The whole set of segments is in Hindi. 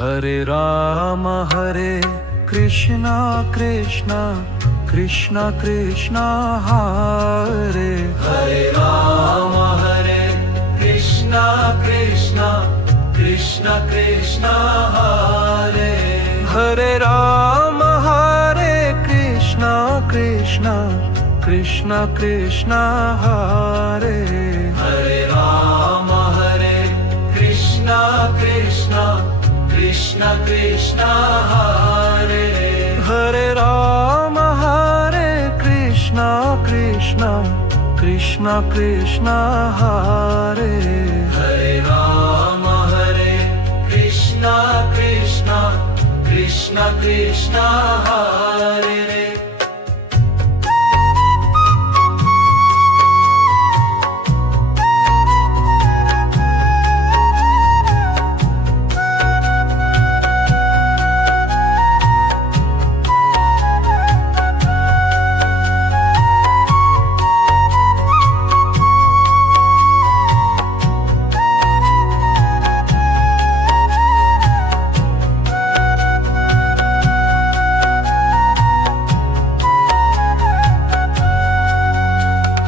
हरे कृष्णा कृष्णा कृष्णा कृष्णा हरे हरे राम हरे कृष्णा कृष्णा कृष्णा कृष्णा हरे हरे राम हरे कृष्णा कृष्णा कृष्णा कृष्णा हरे हरे राम हरे कृष्णा कृष्णा कृष्णा कृष्णा हरे हरे राम हरे कृष्णा कृष्णा कृष्णा कृष्णा हरे हरे राम हरे कृष्णा कृष्णा कृष्णा कृष्णा हरे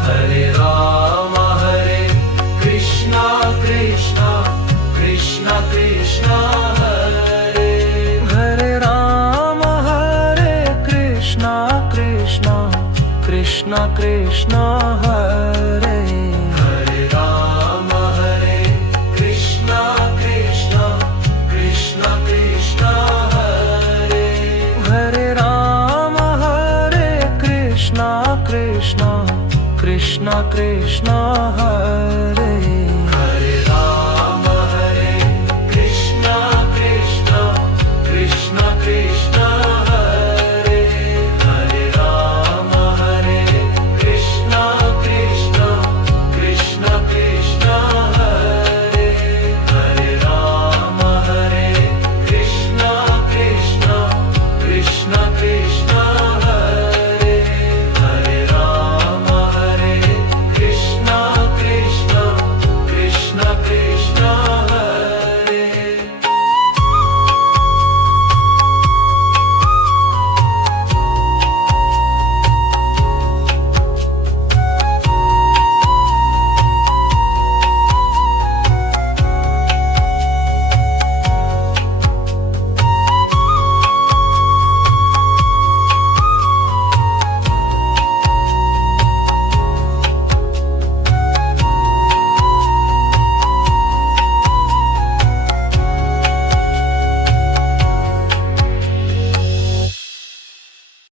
हरे राम हरे कृष्णा कृष्णा कृष्णा कृष्णा हरे हरे राम हरे कृष्णा कृष्णा कृष्णा कृष्णा हरे